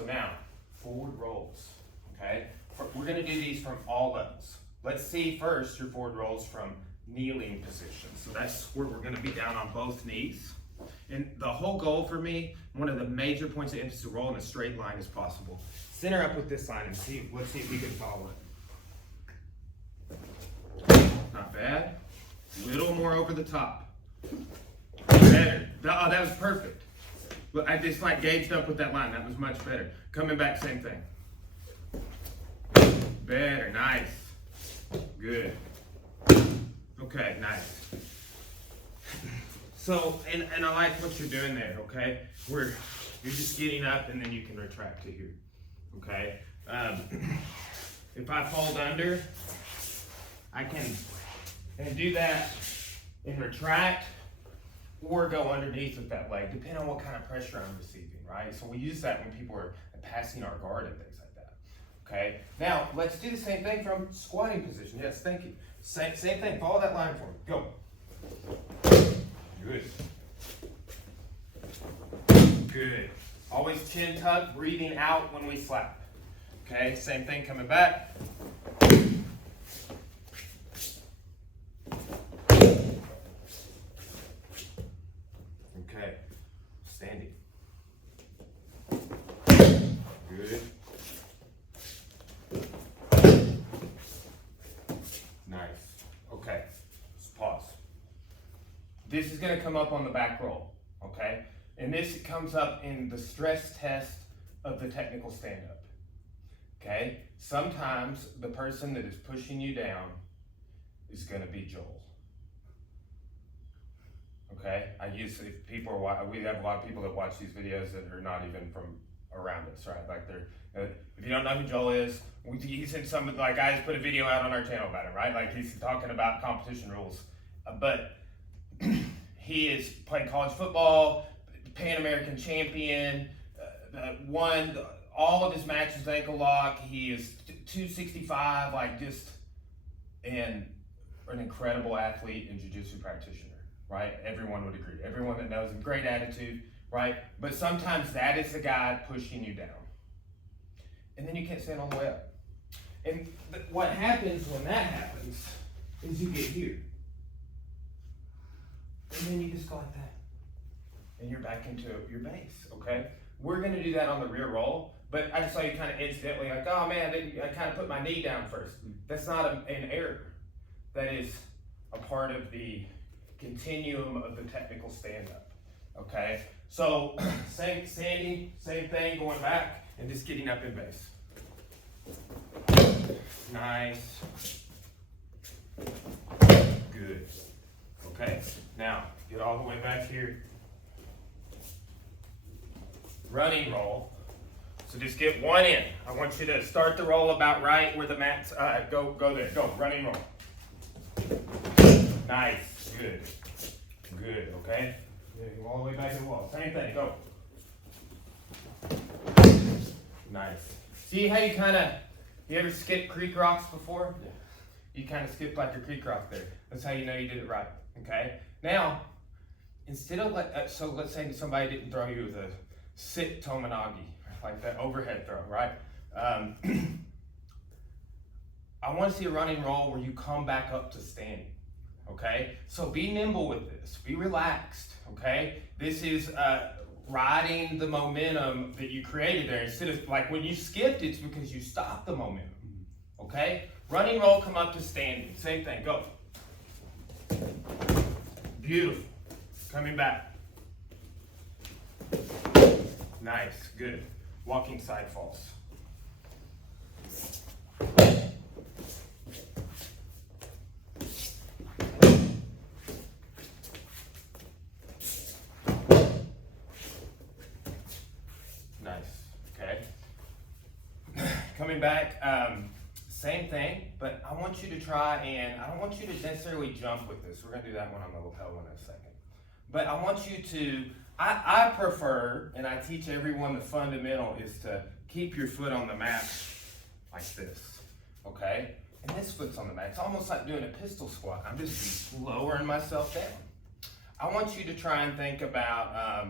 So now, forward rolls, okay? We're gonna do these from all levels. Let's see first your forward rolls from kneeling position. So that's where we're gonna be down on both knees. And the whole goal for me, one of the major points of emphasis, to roll in a straight line as possible. Center up with this line and let's see if we can follow it. Not bad. Little more over the top. Better. Oh, that was perfect. But I just like gauged up with that line. That was much better. Coming back, same thing. Better. Nice. Good. Okay, nice. So, and I like what you're doing there, okay? You're just getting up and then you can retract to here, okay? If I fold under, I can do that and retract or go underneath with that leg, depending on what kind of pressure I'm receiving, right? So we use that when people are passing our guard and things like that, okay? Now, let's do the same thing from squatting position. Yes, thank you. Same thing, follow that line for me, go. Good. Good. Always chin tuck, breathing out when we slap. Okay, same thing coming back. Okay, standing. Good. Nice. Okay, let's pause. This is going to come up on the back roll, okay? And this comes up in the stress test of the technical stand-up, okay? Sometimes the person that is pushing you down is going to be Joel, okay? We have a lot of people that watch these videos that are not even from around us, right? Like if you don't know who Joel is, he's in like I just put a video out on our channel about him, right? Like he's talking about competition rules, but he has played college football, Pan American champion, won all of his matches ankle lock. He is 265, like just an incredible athlete and jiu-jitsu practitioner, right? Everyone would agree. Everyone that knows him, great attitude, right? But sometimes that is the guy pushing you down. And then you can't stand all the way up. And what happens when that happens is you get here. And then you just go like that. And you're back into your base, okay? We're gonna do that on the rear roll, but I just saw you kind of incidentally like, oh man, I kind of put my knee down first. That's not an error. That is a part of the continuum of the technical stand-up, okay? So, standing, same thing, going back, and just getting up in base. Nice. Good. Okay, now, get all the way back here. Running roll. So just get one in. I want you to start the roll about right where the mat's, go there, go, running roll. Nice, good, good, okay? Go all the way back to the wall, same thing, go. Nice. See how you ever skip creek rocks before? Yeah. You kind of skipped like your creek rock there. That's how you know you did it right, okay? Now, instead of, so let's say somebody didn't throw you with a sit tomonagi, like that overhead throw, right? I want to see a running roll where you come back up to standing, okay? So be nimble with this, be relaxed, okay? This is riding the momentum that you created there. Instead of, like when you skipped, it's because you stopped the momentum, okay? Running roll, come up to standing, same thing, go. Beautiful, coming back. Nice, good. Walking side falls. Nice, okay. Coming back, same thing, but I want you to try and I don't want you to necessarily jump with this. We're gonna do that one on the lapel one in a second. But I want you to, I prefer, and I teach everyone the fundamental is to keep your foot on the mat like this, okay? And this foot's on the mat. It's almost like doing a pistol squat. I'm just lowering myself down. I want you to try and think about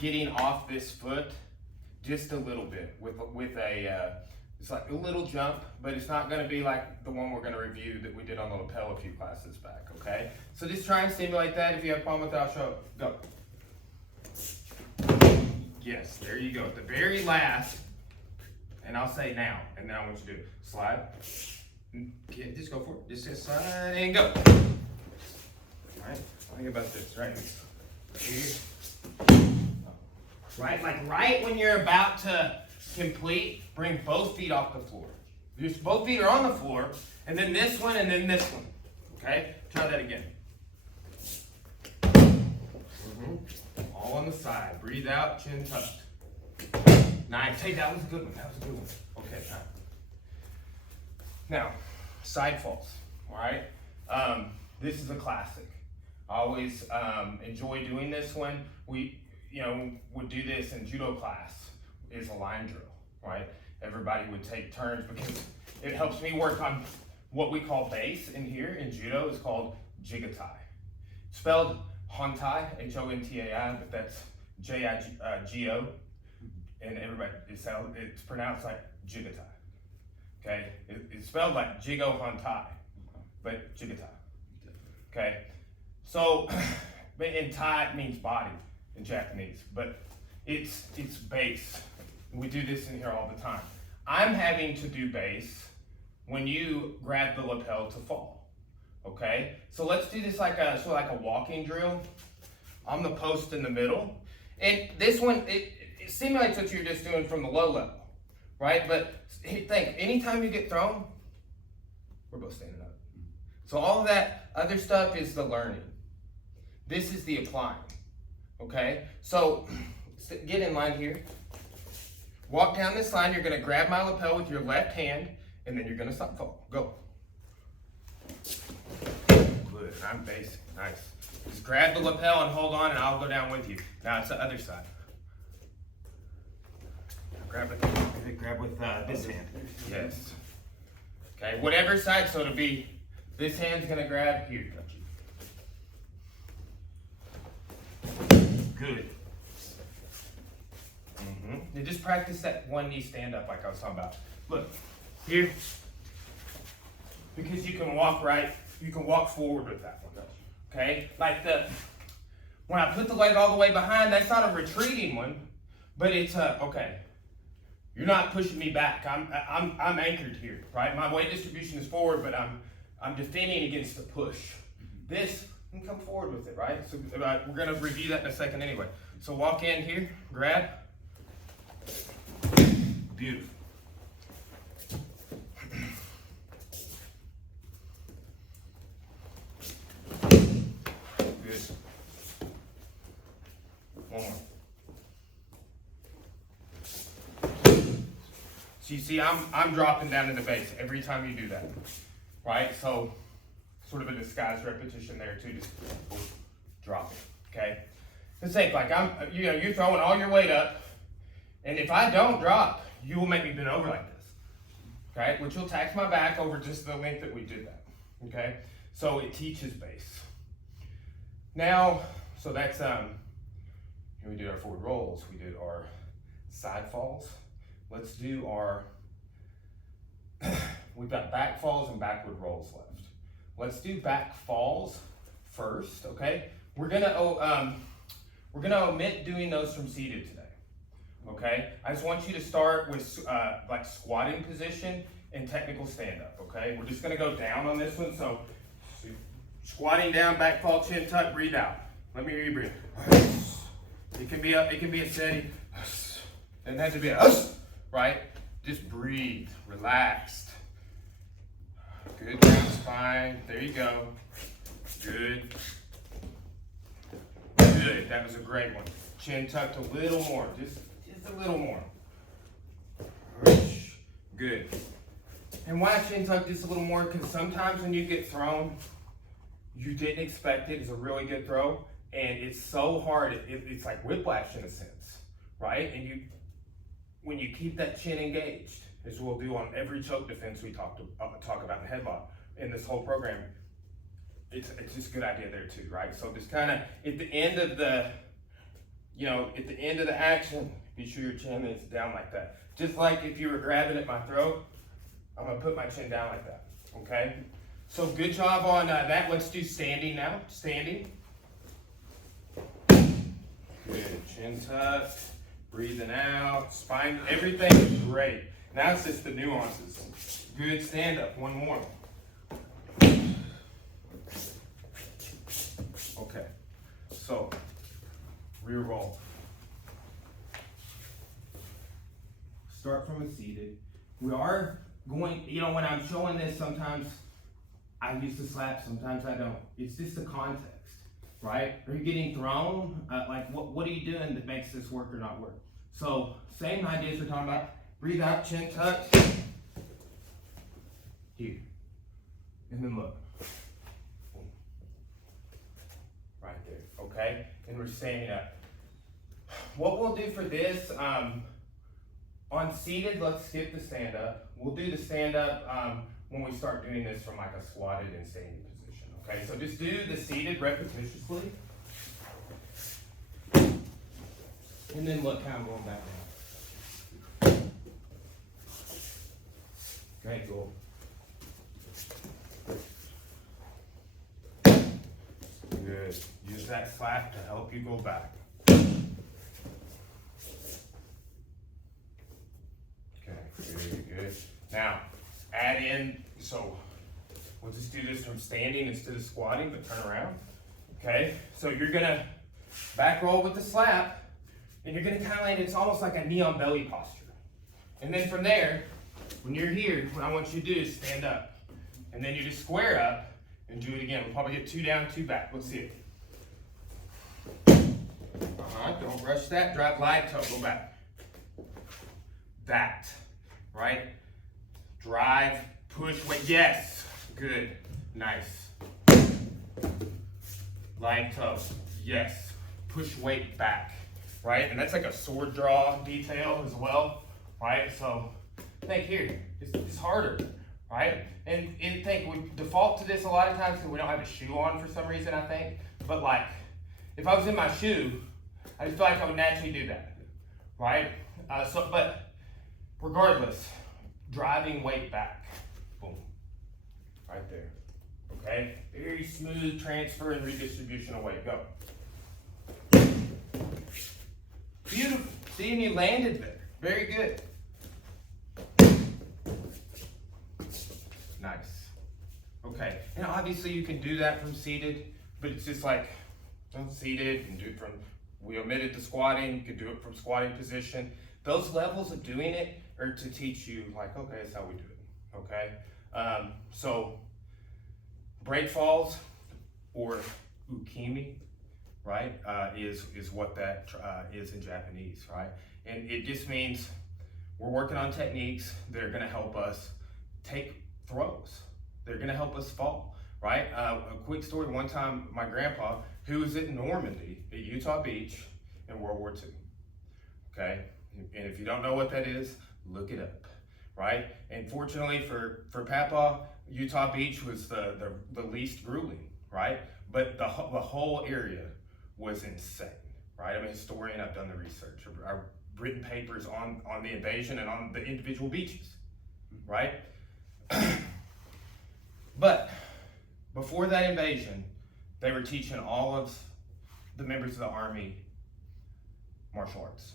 getting off this foot just a little bit with a, it's like a little jump, but it's not gonna be like the one we're gonna review that we did on the lapel a few classes back, okay? So just try and simulate that. If you have a problem with that, I'll show it. Go. Yes, there you go. At the very last, and I'll say now, and then I want you to do slide. Okay, just go for it. Just slide and go. All right, think about this, right here. Right, like right when you're about to complete, bring both feet off the floor. Just both feet are on the floor, and then this one, and then this one. Okay, try that again. All on the side. Breathe out, chin tucked. Nice. Hey, that was a good one. That was a good one. Okay, time. Now, side falls. All right. This is a classic. I always enjoy doing this one. We, would do this in judo class. Is a line drill, right? Everybody would take turns because it helps me work on what we call base in here in judo is called jigatai. Spelled hontai, H-O-N-T-A-I, but that's J-I-G-O, and everybody, it's pronounced like jigatai, okay? It's spelled like jigo hontai, but jigatai, okay? So, in Tai it means body in Japanese, but it's base. We do this in here all the time. I'm having to do base when you grab the lapel to fall. Okay, so let's do this like a walking drill. I'm the post in the middle, and this one it simulates what you're just doing from the low level, right? But think, anytime you get thrown, we're both standing up. So all of that other stuff is the learning. This is the applying. Okay, so get in line here. Walk down this line. You're going to grab my lapel with your left hand, and then you're going to stop fall. Go. Good. I'm basic. Nice. Just grab the lapel and hold on, and I'll go down with you. Now it's the other side. Grab it. Grab with this hand. Yes. Okay. Whatever side. So it'll be this hand's gonna grab here. Good. And just practice that one knee stand up like I was talking about. Look here. Because you can walk right. You can walk forward with that one, okay? Like when I put the leg all the way behind, that's not a retreating one, but it's okay. You're not pushing me back. I'm anchored here, right? My weight distribution is forward, but I'm defending against the push. This, you can come forward with it, right? So we're gonna review that in a second anyway. So walk in here, grab. Beautiful. One more. So you see, I'm dropping down in the base every time you do that, right? So sort of a disguised repetition there too. Just drop it, okay? It's safe. Like you're throwing all your weight up, and if I don't drop, you will make me bend over like this, okay? Which will tax my back over just the length that we did that, okay? So it teaches base. Now, so that's we did our forward rolls, we did our side falls. Let's do our, we've got back falls and backward rolls left. Let's do back falls first, okay? We're gonna omit doing those from seated today, okay? I just want you to start with like squatting position and technical stand up, okay? We're just gonna go down on this one, so squatting down, back fall, chin tuck, breathe out. Let me hear you breathe. It can be a steady, doesn't have to be a, right? Just breathe, relaxed. Good down spine, there you go. Good. Good, that was a great one. Chin tucked a little more, just a little more. Good. And why chin tucked just a little more? Because sometimes when you get thrown, you didn't expect it. It's a really good throw. And it's so hard, it's like whiplash in a sense, right? And when you keep that chin engaged, as we'll do on every choke defense we talk about in headlock in this whole program, it's just a good idea there too, right? So just kind of at the end of the, at the end of the action, be sure your chin is down like that. Just like if you were grabbing at my throat, I'm gonna put my chin down like that, okay? So good job on that. Let's do standing now, standing. Good, chin tucked, breathing out, spine, everything is great. Now it's just the nuances. Good, stand up, one more. Okay, so rear roll. Start from a seated. We are going, when I'm showing this, sometimes I use the slap, sometimes I don't. It's just the context, right? Are you getting thrown? What are you doing that makes this work or not work? So, same ideas we're talking about. Breathe out, chin tucked. Here. And then look. Right there, okay? And we're standing up. What we'll do for this, on seated, let's skip the stand up. We'll do the stand up when we start doing this from like a squatted and standing position, okay? So just do the seated repetitiously. And then look how I'm going back down. Okay, cool. Good. Use that slap to help you go back. Very good. Now, add in, so we'll just do this from standing instead of squatting, but turn around. Okay, so you're gonna back roll with the slap, and you're gonna kind of land, it's almost like a knee on belly posture. And then from there, when you're here, what I want you to do is stand up. And then you just square up and do it again. We'll probably get 2 down, 2 back. Let's see it. Don't rush that. Drop light toe, go back. That. Right? Drive, push, weight. Yes. Good. Nice. Light toe. Yes. Push weight back. Right? And that's like a sword draw detail as well. Right? So think here. It's harder. Right? And think we default to this a lot of times because we don't have a shoe on for some reason, I think. But like, if I was in my shoe, I just feel like I would naturally do that. Right? But regardless, driving weight back. Boom. Right there. Okay? Very smooth transfer and redistribution of weight. Go. Beautiful. See, and you landed there. Very good. Nice. Okay. And obviously you can do that from seated, but it's just like seated and do it from, we omitted the squatting, you can do it from squatting position. Those levels of doing it are to teach you like, okay, that's how we do it, okay? So breakfalls or ukemi, right, is what that is in Japanese, right? And it just means we're working on techniques that are gonna help us take throws. They're gonna help us fall, right? A quick story, one time my grandpa, who was at Normandy, at Utah Beach in World War II, okay? And if you don't know what that is, look it up, right? And fortunately for Papa, Utah Beach was the least grueling, right? But the whole area was insane, right? I'm a historian, I've done the research. I've written papers on the invasion and on the individual beaches, right? But before that invasion, they were teaching all of the members of the Army martial arts,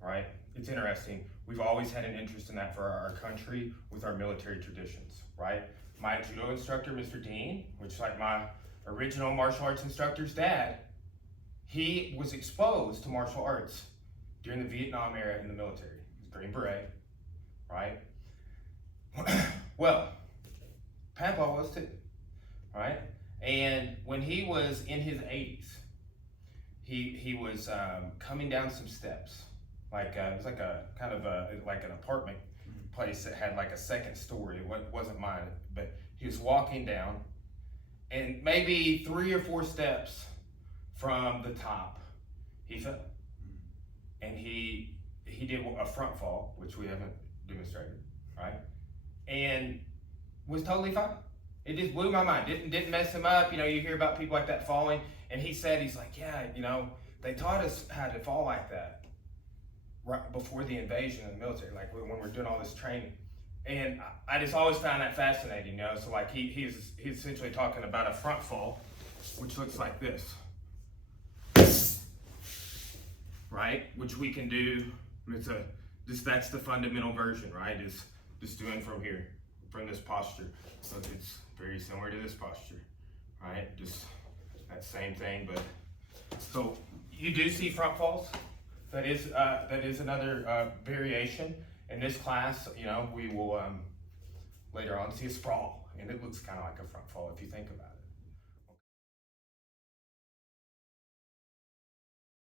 right? It's interesting. We've always had an interest in that for our country with our military traditions, right? My judo instructor, Mr. Dean, which is like my original martial arts instructor's dad, he was exposed to martial arts during the Vietnam era in the military. He was Green Beret, right? Well, Papa was too, right? And when he was in his 80s, he was coming down some steps. Like it was like a kind of like an apartment place that had like a second story. It wasn't mine, but he was walking down, and maybe 3 or 4 steps from the top, he fell, and he did a front fall, which we haven't demonstrated, right? And was totally fine. It just blew my mind. Didn't mess him up. You know, you hear about people like that falling, and he said, he's like, yeah, you know, they taught us how to fall like that right before the invasion of the military, like when we're doing all this training. And I just always found that fascinating, you know. So like he's essentially talking about a front fall, which looks like this, right? Which we can do. That's the fundamental version, right? Is just doing from here, from this posture. So it's very similar to this posture, right? Just that same thing, but so you do see front falls. That is another variation. In this class, you know, we will later on see a sprawl, and it looks kind of like a front fall if you think about it.